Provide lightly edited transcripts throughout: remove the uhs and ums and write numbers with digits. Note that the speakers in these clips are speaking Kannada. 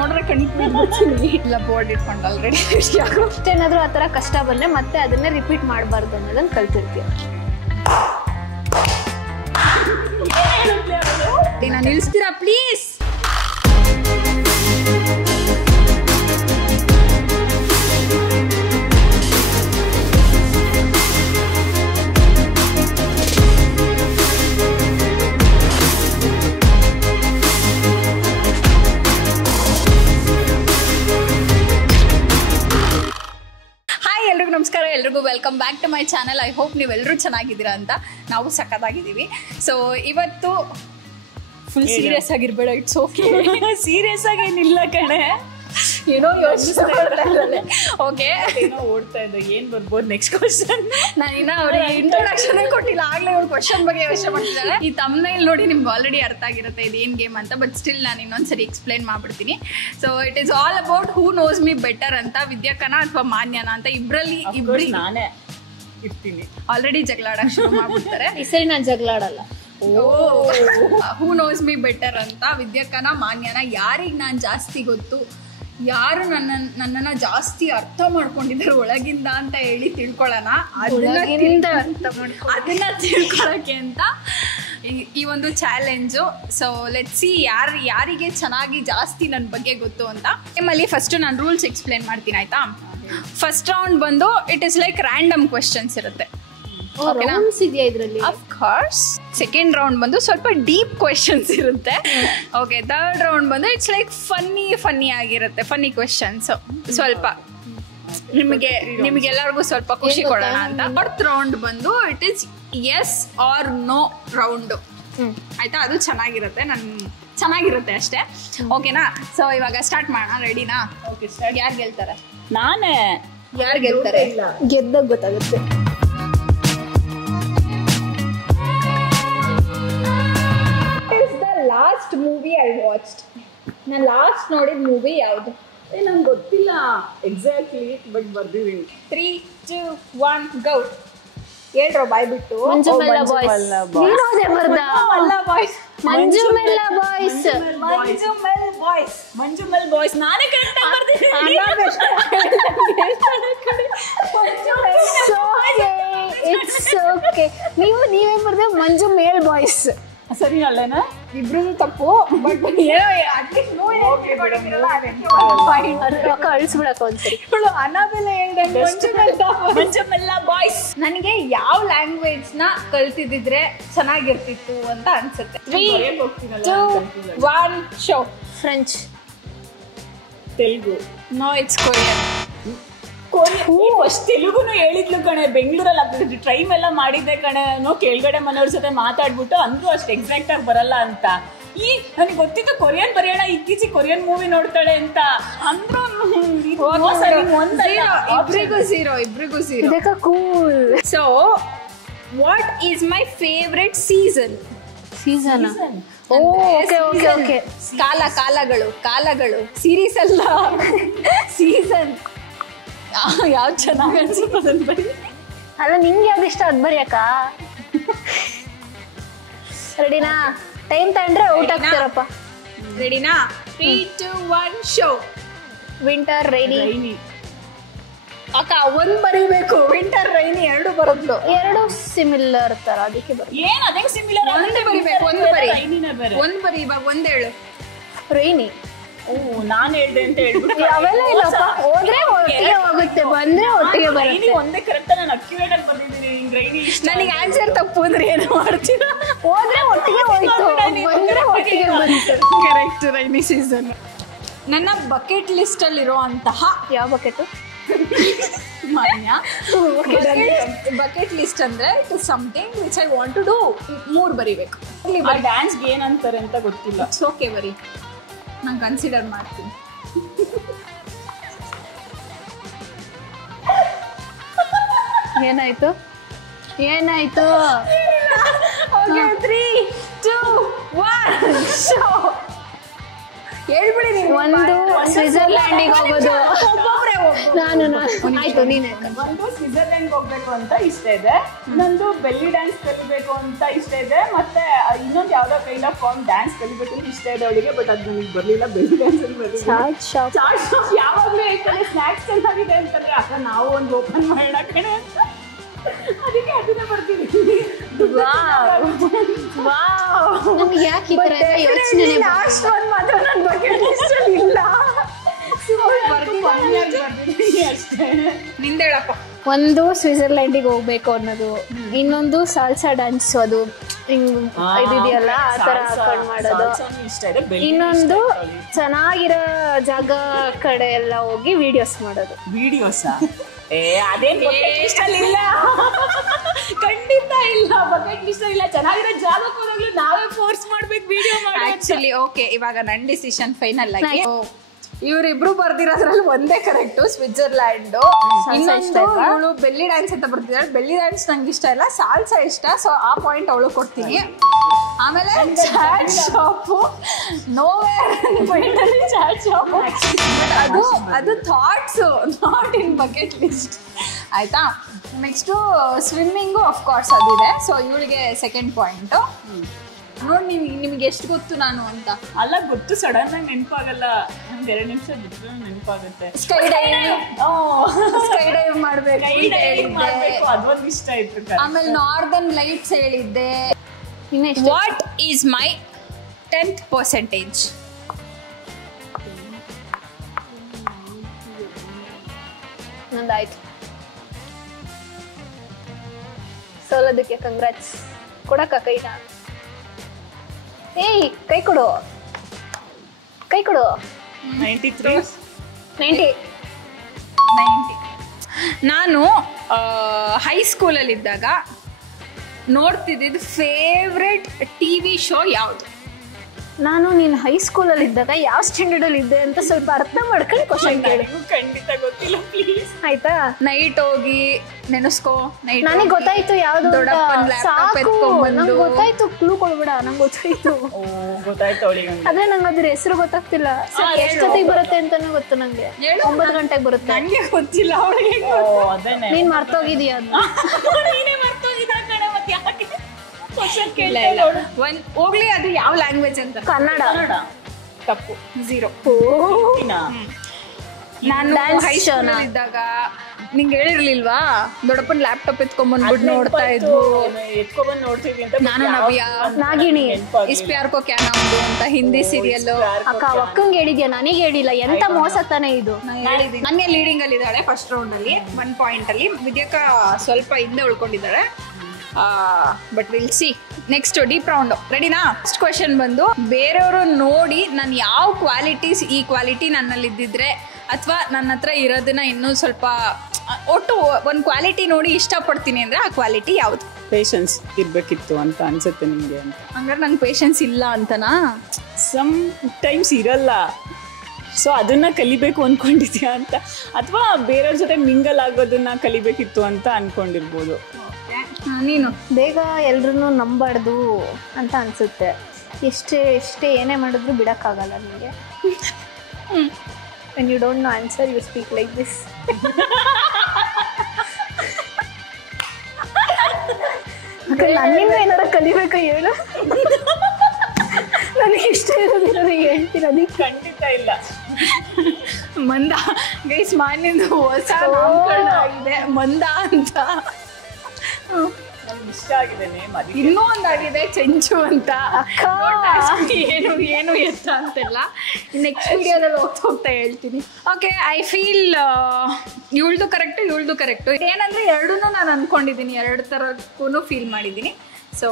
ನೋಡ್ರೆ ಕಣ್ಬಿಡ್ತೀನಿ. ಇಲ್ಲ ಬೋರ್ಡ್ ಇಟ್ಕೊಂಡು ಆಲ್ರೆಡಿ ಏನಾದ್ರೂ ಆತರ ಕಷ್ಟ ಬಂದ್ರೆ ಮತ್ತೆ ಅದನ್ನೇ ರಿಪೀಟ್ ಮಾಡಬಾರ್ದು ಅನ್ನೋದನ್ನ ಕಲ್ತಿರ್ತೀವಿ. ನಾನು ನಿಲ್ಸ್ತೀರಾ ಪ್ಲೀಸ್? ನಮಸ್ಕಾರ ಎಲ್ರಿಗೂ, welcome back to my channel. I hope ನೀವೆಲ್ಲರೂ ಚೆನ್ನಾಗಿದ್ದೀರಾ ಅಂತ. ನಾವು ಸಖತ್ತಾಗಿದ್ದೀವಿ. ಸೊ ಇವತ್ತು ಫುಲ್ ಸೀರಿಯಸ್ ಆಗಿರ್ಬೇಡ, ಇಟ್ಸ್ ಓಕೆ. ಸೀರಿಯಸ್ ಆಗಿ ಏನಿಲ್ಲ ಕಣೆ, ಏನೋ ಯೋಚಿಸ್ತಾ ಓಕೆ ಓಡ್ತಾ ಇದ್ದೆ ಏನ್ ಬರ್ಬೋದು ನೆಕ್ಸ್ಟ್ ಕ್ವಶನ್. ನಾನಿನ್ನ ಅವ್ರಿಗೆ ಇಂಟ್ರೊಡಕ್ಷನ್ ಕೊಟ್ಟಿಲ್ಲ, ಆಗ್ಲೇ ಅವ್ರು ಕ್ವಶನ್ ಬಗ್ಗೆ ಯೋಚನೆ ಮಾಡ್ತಿದ್ದಾರೆ. ಈ ತಮ್ನೈಲ್ ನೋಡಿ ನಿಮ್ಗೆ ಆಲ್ರೆಡಿ ಅರ್ಥ ಆಗಿರುತ್ತೆ ಇದು ಏನ್ ಗೇಮ್ ಅಂತ, ಬಟ್ ಸ್ಟಿಲ್ ನಾನು ಇನ್ನೊಂದ್ಸರಿ ಎಕ್ಸ್ಪ್ಲೈನ್ ಮಾಡ್ಬಿಡ್ತೀನಿ. So it is all about who knows me better ಅಂತ, ವಿದ್ಯಾಕನ ಅಥವಾ ಮಾನ್ಯನ ಅಂತ ಇಬ್ರಿಗೆ ನಾನೇ ಇರ್ತೀನಿ. ಆಲ್ರೆಡಿ ಜಗಳಾಡಕ್ ಶುರು ಮಾಡ್ಬಿಡ್ತಾರೆ. ಈ ಸರಿ ನಾನು ಜಗಳಾಡಲ್ಲ. ಹೂ ನೋಸ್ ಮೀ ಬೆಟರ್ ಅಂತ, ವಿದ್ಯಾಕನ ಮಾನ್ಯನ ಯಾರಿಗೆ ನಾನು ಜಾಸ್ತಿ ಗೊತ್ತು, ಯಾರು ನನ್ನನ್ನ ಜಾಸ್ತಿ ಅರ್ಥ ಮಾಡ್ಕೊಂಡಿದ್ದಾರೆ ಒಳಗಿಂದ ಅಂತ ಹೇಳಿ ತಿಳ್ಕೊಳ್ಳೋಣ. ಅದನ್ನ ತಿಳ್ಕೊಳ್ಳೋಕೆ ಅಂತ ಈ ಒಂದು ಚಾಲೆಂಜು. ಸೊ ಲೆಟ್ಸ್ ಸಿ ಯಾರಿಗೆ ಚೆನ್ನಾಗಿ ಜಾಸ್ತಿ ನನ್ನ ಬಗ್ಗೆ ಗೊತ್ತು ಅಂತ. ನಿಮ್ಮಲ್ಲಿ ಫಸ್ಟ್ ನಾನು ರೂಲ್ಸ್ ಎಕ್ಸ್ಪ್ಲೇನ್ ಮಾಡ್ತೀನಿ ಆಯ್ತಾ. ಫಸ್ಟ್ ರೌಂಡ್ ಬಂದು it is like random questions ಇರುತ್ತೆ. Of course. ಸೆಕೆಂಡ್ ರೌಂಡ್ ಬಂದು ಸ್ವಲ್ಪ ಡೀಪ್ ಕ್ವೆಶನ್ಸ್ ಇರುತ್ತೆ. ಓಕೆ, ಥರ್ಡ್ ರೌಂಡ್ ಬಂದು ಇಟ್ಸ್ ಲೈಕ್ ಫನ್ನಿ ಆಗಿರುತ್ತೆ, ಫನ್ನಿ ಕ್ವೆಶನ್ಸ್. ಸ್ವಲ್ಪ ನಿಮಗೆಲ್ಲರಿಗೂ ಸ್ವಲ್ಪ ಖುಷಿ ಕೊಡೋಣ ಅಂತ. ಫೋರ್ತ್ ರೌಂಡ್ ಬಂದು it is yes or no round ಆಯ್ತಾ. ಅದು ಚೆನ್ನಾಗಿರುತ್ತೆ ಅಷ್ಟೇ. ಓಕೆನಾ? ಸೊ ಇವಾಗ ಸ್ಟಾರ್ಟ್ ಮಾಡೋಣ. ರೆಡಿನಾ? Okay start. ಯಾರು ಗೆಲ್ತಾರೆ? ನಾನೇ. ಯಾರು ಗೆಲ್ತಾರೆ? ಗೆದ್ದಾಗ ಗೊತ್ತಾಗುತ್ತೆ. Last movie I watched. ನಾನು ಲಾಸ್ಟ್ ನೋಡಿದ ಮೂವಿ ಯಾವುದು? ನಂಗೆ ಗೊತ್ತಿಲ್ಲ ಎಕ್ಸಾಕ್ಟ್ಲಿ, ಬಟ್ ಬರ್ದಿದ್ದೀನಿ. 3, 2, 1 ಗೋ. ಹೇಳ್ರೋ ಬಾಯ್ ಬಿಟ್ಟು. ಮಂಜುಮೆಲ್ಲ ಬಾಯ್ಸ್. ನೀರೋದೆ ಬರ್ದ. ಮಂಜುಮೆಲ್ಲ ಬಾಯ್ಸ್. ಮಂಜುಮೆಲ್ ಬಾಯ್ಸ್ ನಾನೇ ಕರೆಕ್ಟ್ ಆಗಿ ಬರ್ದಿದ್ದೀನಿ. It's okay. ನೀವೇನ್ ಬರ್ದೆ? Manjummel Boys. ಸರಿ ಅಲ್ಲೇನಾ? ಇಬ್ರು ತಪ್ಪು, ಬಟ್ ಕಳಿಸ್ಬಿಡಕ ಒಂದ್ಸರಿ. ಅನಾಬೆಲ್ಲ ಹೇಳ್ದಂಗೆ ಮಂಜುಮೆಲ್ಲ ಬಾಯ್ಸ್. ನನಗೆ ಯಾವ ಲ್ಯಾಂಗ್ವೇಜ್ ನ ಕಲ್ತಿದ್ರೆ ಚೆನ್ನಾಗಿರ್ತಿತ್ತು ಅಂತ ಅನ್ಸುತ್ತೆ. 3, 2, 1 show. French. Telugu. No, it's Korean. First ತೆಲುಗುನು ಹೇಳಿದ್ಲು ಕಣೆ. ಬೆಂಗಳೂರಲ್ಲಿ ಟ್ರೈಮ್ ಎಲ್ಲ ಮಾಡಿದ್ದೆ ಕಣೆ. ಕೆಳಗಡೆ ಮನೆಯವ್ರ ಜೊತೆ ಮಾತಾಡ್ಬಿಟ್ಟು ಅಂದ್ರೂ ಅಷ್ಟು ಎಕ್ಸಾಕ್ಟ್ ಆಗಿ ಬರಲ್ಲ ಅಂತ. ನನಗೆ ಗೊತ್ತಿತ್ತು ಕೊರಿಯನ್ ಬರೆಯೋಣ, ಇತ್ತೀಚೆ ಕೊರಿಯನ್ ಮೂವಿ ನೋಡ್ತಾಳೆ ಅಂತ ಅಂದ್ರು. ಇಬ್ರಿಗೂ zero. Cool. So what is my favourite season? Okay. ಕಾಲಗಳು ಸೀರೀಸ್ ಅಲ್ಲ, ಸೀಸನ್. ಯಾವ್ದು ಚೆನ್ನಾಗಿ ಅನ್ಸುತ್ತೆ ಬರೀ. ಅಲ್ಲ, ನಿಂಗೆ ಯಾವ್ದು ಇಷ್ಟ ಅದ್ ಬರಿಯಕ್ಕ. ರೆಡಿನಾ? ಟೈಮ್ ತಗೊಂಡ್ರೆ ಔಟ್ ಆಗ್ತಾರಪ್ಪ. ರೆಡಿನಾ? 3, 2, 1 ಶೋ. Winter, rainy. ಅಕ್ಕ ಒಂದ್ ಬರೀಬೇಕು. ವಿಂಟರ್, ರೈನಿ ಎರಡು ಬರೋದು. ಎರಡು ಸಿಮಿಲರ್ ತರ, ಅದಕ್ಕೆ ಬರೋದು. ಏನ್ ಅದೇ ಸಿಮಿಲರ್? ಒಂದು ಬರಿಬೇಕು. ಒಂದ್ ಬರಿ. ಇವಾಗ ಒಂದ್ ಹೇಳು. ರೈನಿ. ನಾನ್ ಹೇಳ್ದೆ ಅಂತ ಹೇಳ್ಬಿಟ್ಟು ಅವೆಲ್ಲ ಇಲ್ಲಪ್ಪ. ಹೋದ್ರೆ ಒಟ್ಟಿಗೆ ಹೋಗುತ್ತೆ, ಬಂದ್ರೆ ಒಟ್ಟಿಗೆ ಬರುತ್ತೆ. ಒಂದೇ ಕರೆಕ್ಟ್. ನಾನು ಅಕ್ಯುರೇಟ್ ಆಗಿ ಬಂದಿದ್ದೀನಿ. ರೈನಿ ನನಗೆ ಆನ್ಸರ್ ತಪ್ಪು ಅಂದ್ರೆ ಏನು ಮಾಡ್ತೀರಾ? ಹೋದ್ರೆ ಒಟ್ಟಿಗೆ ಹೋಯ್ತು, ಬಂದ್ರೆ ಒಟ್ಟಿಗೆ ಬಂತು. Correct, rainy season. ನನ್ನ ಬಕೆಟ್ ಲಿಸ್ಟ್ ಅಲ್ಲಿರೋ ಅಂತಹ ಯಾವ ಬಕೆಟ್? ಮಾನ್ಯ ಬಕೆಟ್ ಲಿಸ್ಟ್ ಅಂದ್ರೆ it is something which I want to do. 3 ಬರಿಬೇಕು. ಡ್ಯಾನ್ಸ್ಗೆ ಏನಂತಾರೆ ಅಂತ ಗೊತ್ತಿಲ್ಲ. ಇಟ್ಸ್ ಓಕೆ, ಬರಿ. ನಾನು ಕನ್ಸಿಡರ್ ಮಾಡ್ತೀನಿ. ಏನಾಯ್ತು? Okay, 3, 2, 1 show. ಹೇಳ್ಬಿಡಿ ನೀವು. ಒಂದು ಸ್ವಿಟ್ಜರ್ಲ್ಯಾಂಡಿಗೆ ಹೋಗೋದು. ಆಯ್ತು ನೀನೆ. ಒಂದು ಸ್ವಿಟ್ಜರ್ಲೆಂಡ್ ಹೋಗ್ಬೇಕು ಅಂತ ಇಷ್ಟ ಇದೆ, ಇನ್ನೊಂದು ಬೆಲ್ಲಿ ಡ್ಯಾನ್ಸ್ ಕಲಿಬೇಕು ಅಂತ ಇಷ್ಟ ಇದೆ, ಮತ್ತೆ ಇನ್ನೊಂದು ಯಾವ್ದೋ ಕೈಂಡ್ ಆಫ್ ಫಾರ್ಮ್ ಡ್ಯಾನ್ಸ್ ಕಲಿಬೇಕು ಅಂತ ಇಷ್ಟ ಇದೆ ಅವಳಿಗೆ. ಬಟ್ ಅದು ನನಗೆ ಬರ್ಲಿಲ್ಲ. ಬೆಲ್ಲಿ ಡ್ಯಾನ್ಸ್ ಅಲ್ಲಿ ಬರ್ಲಿಲ್ಲ. ಚಾಟ್ ಶಾಪ್ ಯಾವಾಗ್ಲೂ ಹೇಳ್ತಾನೆ ಸ್ನಾಕ್ಸ್ ಚೆನ್ನಾಗಿದೆ ಅಂತಂದ್ರೆ ಅಕ್ಕ ನಾವು ಒಂದು ಓಪನ್ ಮಾಡೋಣ ಕಣೆ ಅಂತ, ಅದಕ್ಕೆ ಅದನ್ನೇ ಬರ್ತೀನಿ. ನಮ್ಗೆ ಯಾಕೆ ಈ ತರ ಯೋಚನೆ ಲಾಸ್ಟ್ ಒನ್ ಮಾತ್ರ ನನ್ನ ಬಕೆಟ್ ಲಿಸ್ಟ್ ಅಲ್ಲಿ ಇಲ್ಲ. ನಿಂದೇಳಪ್ಪ. ಒಂದು ಸ್ವಿಟ್ಜರ್ಲೆಂಡಿಗೆ ಹೋಗ್ಬೇಕು ಅನ್ನೋದು, ಇನ್ನೊಂದು ಸಾಲ್ಸಾ ಡ್ಯಾನ್ಸ್ ಅದು ಹಿಂಗ್ ಇದಿದೆಯಲ್ಲ ಆ ತರ ಹಾಕೊಂಡ್ ಮಾಡೋದು, ಇನ್ನೊಂದು ಚೆನ್ನಾಗಿರೋ ಜಾಗ ಕಡೆ ಎಲ್ಲ ಹೋಗಿ ವಿಡಿಯೋಸ್ ಮಾಡೋದು. ವಿಡಿಯೋಸ್ ಅದೇನ್ ಇಷ್ಟ ಇಲ್ಲ, ಖಂಡಿತ ಇಲ್ಲ. ಬಕೆಟ್ ಲಿಸ್ಟ್ ಇಲ್ಲ. ಚೆನ್ನಾಗಿರೋ ಜಾಗಕ್ಕೆ ಹೋದಾಗ್ಲೂ ನಾವೇ ಫೋರ್ಸ್ ಮಾಡ್ಬೇಕು ವಿಡಿಯೋ ಮಾಡಿ. ಆಕ್ಚುಲಿ ಓಕೆ, ಇವಾಗ ನನ್ನ ಡಿಸಿಷನ್ ಫೈನಲ್ ಆಗಿ ಇವರಿಬ್ರು ಬರ್ದಿರೋದ್ರಲ್ಲಿ ಒಂದೇ ಕರೆಕ್ಟ್, ಸ್ವಿಟ್ಜರ್ಲ್ಯಾಂಡ್. ಇನ್ನೊಂದು ಅವಳು ಬೆಲ್ಲಿ ಡ್ಯಾನ್ಸ್ ಅಂತ ಬರ್ತಿದ್ದಾಳೆ. ಬೆಲ್ಲಿ ಡ್ಯಾನ್ಸ್ ನಂಗೆ ಇಷ್ಟ ಇಲ್ಲ, ಸಾಲ್ಸಾ ಇಷ್ಟ. ಸೊ ಆ ಪಾಯಿಂಟ್ ಅವಳು ಕೊಡ್ತೀನಿ. ಆಮೇಲೆ chat shop nowhere chat shop, ಅದು thoughts, not in bucket list. ಆಯ್ತಾ? ನೆಕ್ಸ್ಟು ಸ್ವಿಮ್ಮಿಂಗು ಆಫ್ ಕೋರ್ಸ್ ಅದಿದೆ. ಸೊ ಇವಳಿಗೆ ಸೆಕೆಂಡ್ ಪಾಯಿಂಟ್. ನೋಡಿ ನಿಮ್ಗೆ ಎಷ್ಟು ಗೊತ್ತು ನಾನು ಅಂತ. ಅಲ್ಲ ಗೊತ್ತು, ಸಡನ್ ಆಗಿ ನೆನಪಾಗಲ್ಲ. ನಮ್ಗೆ 2 ನಿಮಿಷ ಬಿಟ್ಟರೆ ನೆನಪಾಗುತ್ತೆ. ಸ್ಕೈ ಡೈವ್ ಮಾಡ್ಬೇಕು, ಅದೊಂದು ಇಷ್ಟ ಇತ್ತು. ಆಮೇಲೆ ನಾರ್ದರ್ನ್ ಲೈಟ್ಸ್ ಹೇಳಿದ್ದೆ. What is my 10th percentage? ನಂದಾಯ್ತು. ಸೋಲೋದಕ್ಕೆ ಕಂಗ್ರಾಟ್ಸ್. ಕೊಡಕ್ಕ ಕೈನ. ಏಯ್ ಕೈ ಕೊಡು, ಕೈ ಕೊಡು. 93 90. ನಾನು ಹೈಸ್ಕೂಲಲ್ಲಿದ್ದಾಗ ನೋಡ್ತಿದ್ದಿದ್ದು ಫೇವ್ರೆಟ್ TV ಶೋ ಯಾವುದು? ನಾನು ನೀನು ಹೈಸ್ಕೂಲಲ್ಲಿ ಇದ್ದಾಗ ಯಾವ ಸ್ಟ್ಯಾಂಡರ್ಡ್ ಅಲ್ಲಿ ಇದ್ದೆ ಅಂತ ಸ್ವಲ್ಪ ಅರ್ಥ ಮಾಡ್ಕೊಂಡು ಕ್ವಶನ್ ಕೇಳಿ. ಖಂಡಿತ ಗೊತ್ತಿಲ್ಲ, ಪ್ಲೀಸ್. ಆಯ್ತಾ? ನೈಟ್ ಹೋಗಿ ನೆನೆಸ್ಕೋ. ನೈಟ್ ನನಗೆ ಗೊತ್ತಾಯ್ತು ಯಾವ್ದು. ಸಾಕು, ನಂಗೆ ಗೊತ್ತಾಯ್ತು. ಕ್ಲೂ ಕೊಡ್ಬೇಡ, ನಂಗೆ ಗೊತ್ತಾಯ್ತು. ಗೊತ್ತಾಯ್ತು ಅವಳಿಗೆ. ಆದ್ರೆ ನಂಗೆ ಅದ್ರ ಹೆಸರು ಗೊತ್ತಾಗ್ತಿಲ್ಲ. ಎಷ್ಟೊತ್ತಿಗೆ ಬರುತ್ತೆ ಅಂತಾನು ಗೊತ್ತು ನಂಗೆ. 9 ಗಂಟೆಗೆ ಬರುತ್ತೆ. ನಂಗೆ ಗೊತ್ತಿಲ್ಲ, ಅವಳಿಗೆ. ನೀನ್ ಮರ್ತೋಗಿದೀಯ ಅದನ್ನ. ನೀನೇ ಮರ್ತೋಗಿದ್ದ ಕಣೆ, ಮತ್ತೆ ಯಾಕೆ ಹೋಗ್ಲಿ. ಅದು ಯಾವ ಲ್ಯಾಂಗ್ವೇಜ್ ಅಂತ? ಕನ್ನಡ. ತಪ್ಪು, 0. ನಾನು ಹೈಸ್ಕೂಲಲ್ಲಿದ್ದಾಗ ನಿಂಗೆ ಹೇಳಿರ್ಲಿಲ್ವಾ, ದೊಡ್ಡಪ್ಪನ ಲ್ಯಾಪ್ಟಾಪ್ ಎತ್ಕೊಂಡ್ಬಂದ್ಬಿಟ್ಟು ನೋಡ್ತಾ ಇದ್ವು. ಎತ್ಕೊಂಡ್ಬಂದು ನೋಡ್ತಿದ್ವಿ ಅಂತ. ನಾನು ನವ್ಯ, ನಾಗಿಣಿ, ಇಸ್ಪ್ಯಾರ್ಕೋ ಕ್ಯಾನ ಅಂತ ಹಿಂದಿ ಸೀರಿಯಲ್. ಅಕ್ಕ ಒಕ್ಕಂಗೆ ಹೇಳಿದ್ಯಾ, ನನಗೆ ಹೇಳಿಲ್ಲ. ಎಂತ ಮೋಸ ತಾನೇ ಇದು. ನನ್ನೇ ಲೀಡಿಂಗ್ ಅಲ್ಲಿ ಇದ್ದಾಳೆ ಫಸ್ಟ್ ರೌಂಡ್ ಅಲ್ಲಿ 1 ಪಾಯಿಂಟ್ ಅಲ್ಲಿ. ವಿದ್ಯಕ ಸ್ವಲ್ಪ ಹಿಂದೆ ಉಳ್ಕೊಂಡಿದ್ದಾಳೆ. But will see. Next deep round. ರೆಡಿನಾ? ನೆಕ್ಸ್ಟ್ ಕ್ವೆಶನ್ ಬಂದು, ಬೇರೆಯವರು ನೋಡಿ ನಾನು ಯಾವ ಕ್ವಾಲಿಟೀಸ್, ಈ ಕ್ವಾಲಿಟಿ ನನ್ನಲ್ಲಿ ಇದ್ದಿದ್ರೆ ಅಥವಾ ನನ್ನ ಹತ್ರ ಇರೋದನ್ನ ಇನ್ನೂ ಸ್ವಲ್ಪ ಒಟ್ಟು ಒಂದು ಕ್ವಾಲಿಟಿ ನೋಡಿ ಇಷ್ಟಪಡ್ತೀನಿ ಅಂದ್ರೆ ಆ ಕ್ವಾಲಿಟಿ ಯಾವುದು? ಪೇಷನ್ಸ್ ಇರ್ಬೇಕಿತ್ತು ಅಂತ ಅನ್ಸುತ್ತೆ ನಿಮಗೆ ಅಂತ. ಹಂಗಾರೆ ನಂಗೆ ಪೇಷನ್ಸ್ ಇಲ್ಲ ಅಂತನಾ? ಸಮ್ ಟೈಮ್ಸ್ ಇರಲ್ಲ. ಸೊ ಅದನ್ನ ಕಲಿಬೇಕು ಅನ್ಕೊಂಡಿದ್ಯಾ ಅಂತ, ಅಥವಾ ಬೇರೆಯವ್ರ ಜೊತೆ ಮಿಂಗಲ್ ಆಗೋದನ್ನ ಕಲಿಬೇಕಿತ್ತು ಅಂತ ಅನ್ಕೊಂಡಿರ್ಬೋದು. ನೀನು ಬೇಗ ಎಲ್ರೂ ನಂಬಾರ್ದು ಅಂತ ಅನ್ಸುತ್ತೆ. ಎಷ್ಟೇ ಏನೇ ಮಾಡಿದ್ರು ಬಿಡಕ್ಕಾಗಲ್ಲ ನಿಮಗೆ. when you don't know answer you speak like this. ನನ್ನಿಂದ ಏನಾರ ಕಲಿಬೇಕಾ ಹೇಳು. ನನಗೆ ಇಷ್ಟ ಇರೋದಿಲ್ಲ ಹೇಳ್ತೀನಿ. ಅದಕ್ಕೆ ಖಂಡಿತ ಇಲ್ಲ. ಮಂದ ಗೈಸ್, ಮಾನ್ಯಂದು ಹೊಸ ನಾಮಕರಣ ಆಗಿದೆ, ಮಂದ ಅಂತ. ಇಷ್ಟ ಆಗಿದೆ ನೇಮ್. ಇನ್ನೂ ಒಂದಾಗಿದೆ ಚೆಂಚು ಅಂತ. ಏನು ಏನು ಎತ್ತ ಅಂತೆಲ್ಲ ನೆಕ್ಸ್ಟ್ ವಿಡಿಯೋದಲ್ಲಿ ಹೋಗ್ತಾ ಹೇಳ್ತೀನಿ. ಓಕೆ, ಐ ಫೀಲ್ ಇವಳ್ದು ಕರೆಕ್ಟು. ಏನಂದ್ರೆ ಎರಡನ್ನೂ ನಾನು ಅನ್ಕೊಂಡಿದ್ದೀನಿ, 2 ಥರಕ್ಕೂ ಫೀಲ್ ಮಾಡಿದ್ದೀನಿ. ಸೊ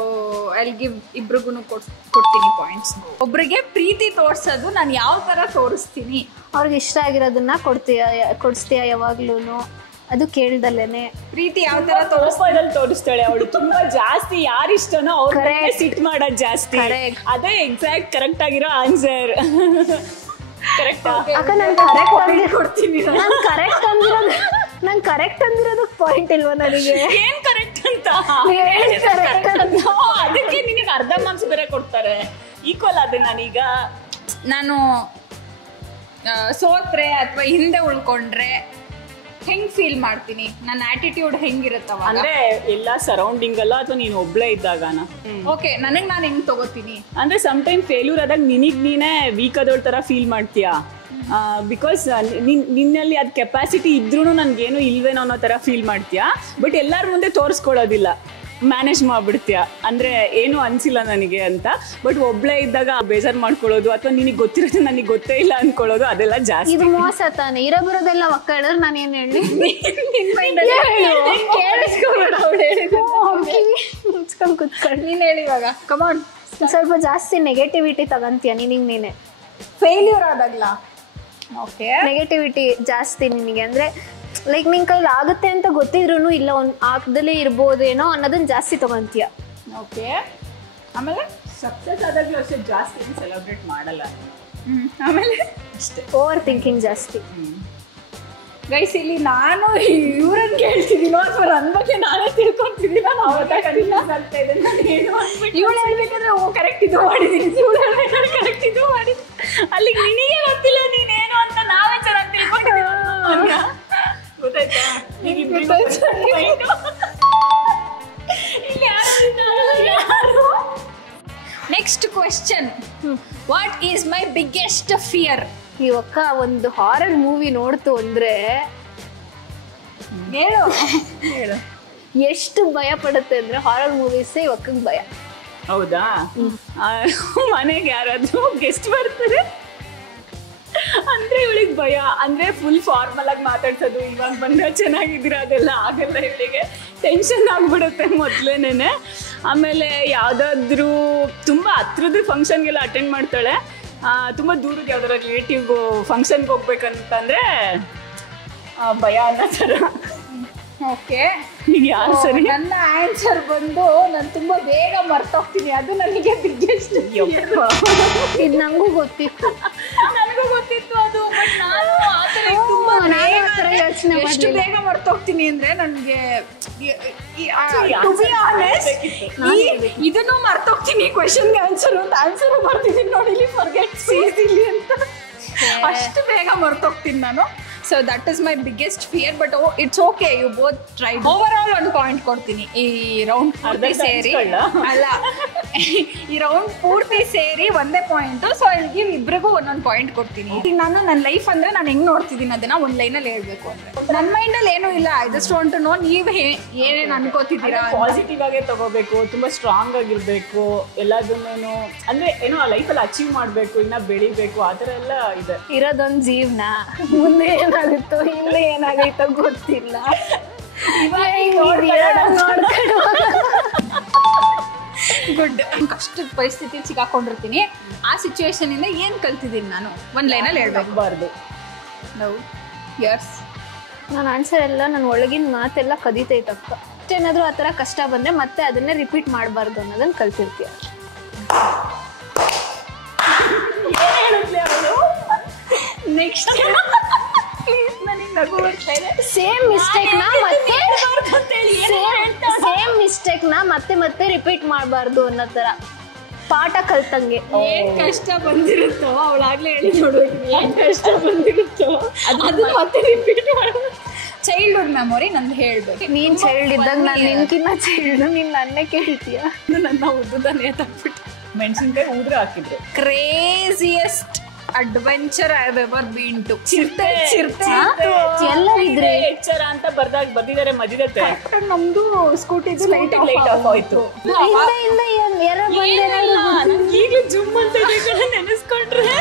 ಐ ಗಿವ್ ಇಬ್ರಿಗೂ ಕೊಡ್ತೀನಿ ಪಾಯಿಂಟ್ಸ್. ಒಬ್ರಿಗೆ ಪ್ರೀತಿ ತೋರ್ಸೋದು ನಾನು ಯಾವ ಥರ ತೋರಿಸ್ತೀನಿ? ಅವ್ರಿಗೆ ಇಷ್ಟ ಆಗಿರೋದನ್ನ ಕೊಡಿಸ್ತೀಯ ಯಾವಾಗ್ಲೂ. ಅದು ಕೇಳ್ದಲ್ಲೇನೆ. ಪ್ರೀತಿ ಯಾವ ತರ ತೋರಿಸ್ತಾಳೆ ಅವಳು. ತುಂಬಾ ಜಾಸ್ತಿ ಯಾರು ಇಷ್ಟನೋ ಅವ್ರ ಸಿಟ್ ಮಾಡೋದು ಜಾಸ್ತಿ. ಅದೇ ಎಕ್ಸಾಕ್ಟ್ ಕರೆಕ್ಟ್ ಆಗಿರೋ ಆನ್ಸರ್. ಅಕ್ಕ ನಾನು ಕೊಡ್ತೀನಿ. ನಂಗೆ ಕರೆಕ್ಟ್ ಅಂದಿರೋದಕ್ಕೆ ಪಾಯಿಂಟ್ ಇಲ್ವಾ ನನಗೆ? ಏನ್ ಕರೆಕ್ಟ್ ಅಂತ ಅದಕ್ಕೆ ನಿನಗೆ ಅರ್ಧ ಮಾರ್ಕ್ಸ್ ಬೇರೆ ಕೊಡ್ತಾರೆ. ಈಕ್ವಲ್ ಅದೇ. ನಾನು ಸೋತ್ರೆ ಅಥವಾ ಹಿಂದೆ ಉಳ್ಕೊಂಡ್ರೆ ಹೆಂಗ್ ಫೀಲ್ ಮಾಡ್ತೀನಿ, ನನ್ನ ಆಟಿಟ್ಯೂಡ್ ಹೆಂಗಿರುತ್ತವ ಅಂದ್ರೆ ಎಲ್ಲ ಸರೌಂಡಿಂಗ್ ಅಲ್ಲ ಅಥವಾ ನೀನು ಒಬ್ಳೆ ಇದ್ದಾಗನ? ಓಕೆ, ನನಗ್ ನಾನು ಹೆಂಗ್ ತಗೋತೀನಿ ಅಂದ್ರೆ ಸಮ್ ಟೈಮ್ ಫೇಲ್ಯೂರ್ ಆದಾಗ ನಿನಗ್ ನೀನೇ ವೀಕ್ ಆದೋಳ್ ತರ ಫೀಲ್ ಮಾಡ್ತೀಯಾ, ಬಿಕಾಸ್ ನಿನ್ನಲ್ಲಿ ಅದ್ ಕೆಪಾಸಿಟಿ ಇದ್ರೂ ನನ್ಗೇನು ಇಲ್ವೇನೋ ಅನ್ನೋ ತರ ಫೀಲ್ ಮಾಡ್ತೀಯಾ. ಬಟ್ ಎಲ್ಲಾರ ಮುಂದೆ ತೋರಿಸ್ಕೊಳ್ಳೋದಿಲ್ಲ, ಮ್ಯಾನೇಜ್ ಮಾಡ್ಬಿಡ್ತೀಯ, ಅಂದ್ರೆ ಏನು ಅನ್ಸಿಲ್ಲ ನನಗೆ ಅಂತ. ಬಟ್ ಒಬ್ಳೆ ಇದ್ದಾಗ ಬೇಜಾರ್ ಮಾಡ್ಕೊಳ್ಳೋದು ಅಥವಾ ನಿನಗೆ ಗೊತ್ತಿರೋದು ನನಗೆ ಗೊತ್ತೇ ಇಲ್ಲ ಅನ್ಕೊಳ್ಳೋದು ಅದೆಲ್ಲ ಜಾಸ್ತಿ. ಇದು ಮೋಸ ತಾನೆ. ಇರೋ ಬರೋದೆಲ್ಲ ಒಕ್ಕಳಿದ್ರೆ ನಾನು ಏನ್ ಹೇಳಿ ಕುತ್ಕೊಂಡು ನೀನ್ ಹೇಳಿ ಇವಾಗ. ಕಮಾನ್, ಸ್ವಲ್ಪ ಜಾಸ್ತಿ ನೆಗೆಟಿವಿಟಿ ತಗಂತೀಯ ನಿನಗೆ ನೀನೆ. ಫೇಲ್ಯೂರ್ ಆದಾಗ್ಲ ಓಕೆ ನೆಗೆಟಿವಿಟಿ ಜಾಸ್ತಿ ನಿನಗೆ, ಅಂದ್ರೆ ಲೈಕ್ ನಿನ್ ಕೈಲಿ ಆಗುತ್ತೆ ಅಂತ ಗೊತ್ತಿದ್ರು ಇಲ್ಲ ಒಂದ್ ಆಗದಲ್ಲೇ ಇರ್ಬೋದೇನೋ ಅನ್ನೋದನ್ನ ಜಾಸ್ತಿ ತಗೊಂತೀಯ. ಓಕೆ, ಆಮೇಲೆ ಸಕ್ಸಸ್ ಆದಾಗ್ಲೂ ಅಷ್ಟೇ ಜಾಸ್ತಿ ಸೆಲೆಬ್ರೇಟ್ ಮಾಡಲ್ಲ. ಆಮೇಲೆ ಅಷ್ಟೇ, ಓವರ್ ಥಿಂಕಿಂಗ್ ಜಾಸ್ತಿ. ಗೈಸ್, ಇಲ್ಲಿ ನಾನು ಇವ್ರನ್ನ ಕೇಳ್ತಿದ್ದೀನೋ ಅಥವಾ ನನ್ನ ಬಗ್ಗೆ ನಾನೇ ತಿಳ್ಕೊಂತಿದ್ದೀನೋ ಇವಳು ಹೇಳ್ಬೇಕಾದ್ರೆ ಓ ಕರೆಕ್ಟ್ ಇದು ಮಾಡಿದೀನಿ, ಇವಳು ಹೇಳ್ಬೇಕಾದ್ರೆ ಕರೆಕ್ಟ್ ಇದು ಮಾಡಿದ್ದೀನಿ. ಅಲ್ಲಿಗೆ ನಿನಗೆ ಗೊತ್ತಿಲ್ಲ ನೀನೇನು ಅಂತ ನಾವೇ ಚೆನ್ನಾಗಿ ತಿಳ್ಕೊಂಡಿದ್ದೀವಿ. ಗೊತ್ತಾಯ್ತಾ? Next question, what is my biggest fear? ಇವಕ್ಕ ಒಂದು ಹಾರರ್ ಮೂವಿ ನೋಡ್ತು ಅಂದ್ರೆ ಹೇಳು. ಎಷ್ಟು ಭಯ ಪಡುತ್ತೆ ಅಂದ್ರೆ ಹಾರರ್ ಮೂವೀಸ್ ಇವಕ್ಕಂಗ್ ಭಯ. ಹೌದಾ? ಮನೆಗೆ ಯಾರಾದ್ರೂ ಗೆಸ್ಟ್ ಬರ್ತಾರೆ ಅಂದ್ರೆ ಇವಳಿಗೆ ಭಯ. ಅಂದ್ರೆ ಫುಲ್ ಫಾರ್ಮಲ್ ಆಗಿ ಮಾತಾಡ್ಸೋದು, ಇವಾಗ ಬಂದ್ರೆ ಚೆನ್ನಾಗಿದ್ದೀರಾ ಅದೆಲ್ಲ ಆಗಲ್ಲ. ಇವಳಿಗೆ ಟೆನ್ಷನ್ ಆಗ್ಬಿಡುತ್ತೆ ಮೊದ್ಲೇನೆ. ಆಮೇಲೆ ಯಾವ್ದಾದ್ರು ತುಂಬಾ ಹತ್ರದ ಫಂಕ್ಷನ್ಗೆಲ್ಲ ಅಟೆಂಡ್ ಮಾಡ್ತಾಳೆ. ತುಂಬ ದೂರದ ಯಾವ್ದಾರ ರಿಲೇಟಿವ್ ಫಂಕ್ಷನ್ಗೆ ಹೋಗ್ಬೇಕಂತಂದ್ರೆ ಭಯ ಅನ್ನೋ ಥರ. ಓಕೆ, ಈಗ ಯಾರು ಸರಿ? ನನ್ನ ಆನ್ಸರ್ ಬಂದು ನಾನು ತುಂಬಾ ಬೇಗ ಮರ್ತೋಗ್ತೀನಿ, ಅದು ನನಗೆ ಬಿಗ್ಗೆಸ್ಟ್. ಇದು ನಂಗೂ ಗೊತ್ತಿತ್ತು, ನನಗೂ ಗೊತ್ತಿತ್ತು ಅದು. ಬಟ್ ನಾನು ಆ ಥರ ತುಂಬಾ ಯೋಚನೆ ಎಷ್ಟು ಬೇಗ ಮರ್ತೋಗ್ತೀನಿ ಅಂದ್ರೆ ನನಗೆ ಇದನ್ನು ಮರ್ತೋಗ್ತೀನಿ. ಕ್ವೆಶನ್ಗೆ ಆನ್ಸರ್ ಬರ್ತಿದ್ದೀನಿ ನೋಡಿ, ಫರ್ಗೆಟ್ ಈಸಿಲಿ ಅಂತ ಅಷ್ಟು ಬೇಗ ಮರ್ತೋಗ್ತೀನಿ ನಾನು. So that is my biggest fear. But it's okay, you both try. Overall ಒಂದು ಪಾಯಿಂಟ್ ಕೊಡ್ತೀನಿ ಈ ರೌಂಡ್ ಪೂರ್ತಿ ಸೇರಿ. ಅಲ್ಲ, ಈ ರೌಂಡ್ ಪೂರ್ತಿ ಸೇರಿ ಒಂದೇ ಪಾಯಿಂಟ್. ಸೊ ಇಲ್ಲಿಗೆ ಇಬ್ರಿಗೂ ಒಂದೊಂದು ಪಾಯಿಂಟ್ ಕೊಡ್ತೀನಿ. ಈಗ ನಾನು ನನ್ನ ಲೈಫ್ ಅಂದ್ರೆ ನಾನು ಹೆಂಗ್ ನೋಡ್ತಿದ್ದೀನಿ ಅದನ್ನ ಒಂದ್ ಲೈನಲ್ಲಿ ಹೇಳ್ಬೇಕು ಅಂದ್ರೆ ನನ್ನ ಮೈಂಡಲ್ಲಿ ಏನೂ ಇಲ್ಲ. ಜಸ್ಟ್ ವಾಂಟ್ ಟು ನೋ ನೀವು ಏನೇನು ಅನ್ಕೋತಿದ್ದೀರಾ. ಪಾಸಿಟಿವ್ ಆಗೇ ತಗೋಬೇಕು, ತುಂಬಾ ಸ್ಟ್ರಾಂಗ್ ಆಗಿರ್ಬೇಕು, ಎಲ್ಲದನ್ನೂ ಅಂದ್ರೆ ಏನೋ ಆ ಲೈಫಲ್ಲಿ ಅಚೀವ್ ಮಾಡ್ಬೇಕು, ಇನ್ನ ಬೆಳಿಬೇಕು, ಆ ಥರ ಎಲ್ಲ ಇದೆ. ಇರೋದೊಂದು ಜೀವನ, ಮುಂದೆ ಏನಾಗುತ್ತೋ ಹಿಂದೆ ಏನಾಗೈತೋ ಗೊತ್ತಿಲ್ಲ. ಗುಡ್. ಕಷ್ಟದ ಪರಿಸ್ಥಿತಿ ಸಿಗಾಕೊಂಡಿರ್ತೀನಿ. ಆ ಸಿಚುವೇಶನ್ ಇಂದ ಏನ್ ಕಲ್ತಿದ್ದೀನಿ ನಾನು ಒಂದ್ ಲೈನಲ್ಲಿ ಹೇಳ್ಬೇಕು. ನಾವು ಯರ್ಸ್ ನನ್ನ ಆನ್ಸರ್ ಎಲ್ಲ ನನ್ನ ಒಳಗಿನ ಮಾತೆಲ್ಲ ಕದೀತೈತಪ್ಪ. ಏನಾದರೂ ಆ ಥರ ಕಷ್ಟ ಬಂದರೆ ಮತ್ತೆ ಅದನ್ನೇ ರಿಪೀಟ್ ಮಾಡಬಾರ್ದು ಅನ್ನೋದನ್ನು ಕಲ್ತಿರ್ತೀಯ. ನೆಕ್ಸ್ಟ್ ಸೇಮ್ ಮಿಸ್ಟೇಕ್ನ ಮತ್ತೆ ಮತ್ತೆ ರಿಪೀಟ್ ಮಾಡಬಾರ್ದು ಅನ್ನೋ ಥರ ಪಾಠ ಕಲ್ತಂಗೆ. ಏನ್ ಕಷ್ಟ ಬಂದಿರುತ್ತೋ ಅವಳಾಗ್ಲೇ ಹೇಳಿ ನೋಡ್ಬೇಕು. ಏನ್ ಕಷ್ಟ ಬಂದಿರುತ್ತೋ ಅದು ಮತ್ತೆ ರಿಪೀಟ್ ಮಾಡ್ಬೇಕು. ಚೈಲ್ಡ್ಹುಡ್ ಮೆಮೊರಿ ನಂದು ಹೇಳ್ಬೇಕು. ನೀನ್ ಚೈಲ್ಡ್ ಇದ್ದಾಗ ನಾನು ನಿನ್ಕಿನ್ನ ಚೈಲ್ಡ್, ನೀನ್ ನನ್ನೇ ಕೇಳ್ತೀಯ. ನನ್ನ ಉದ್ದನೇ ತಪ್ಪಿಟ್ಟು ಮೆಣಸಿನ್ಕಾಯಿ ಊದ್ರೆ ಹಾಕಿದ್ರು. Craziest adventure I have ever been to. ಚಿರತೆ ಎಲ್ಲರಿದ್ರೆ ಎಚ್ಚರ ಅಂತ ಬರ್ದಿದ್ದಾರೆ ಮಧ್ಯದತ್ತೆ. ನಮ್ದು ಸ್ಕೂಟಿ ಲೈಟ್ ಆಫ್ ಆಯ್ತು. ಹಿಂದೆ ಯಾರೋ ಬಂದಿರೋ ಈಗಲೂ ಜುಮ್ ಅಂತ ನೆನೆಸ್ಕೊಂಡ್ರೆ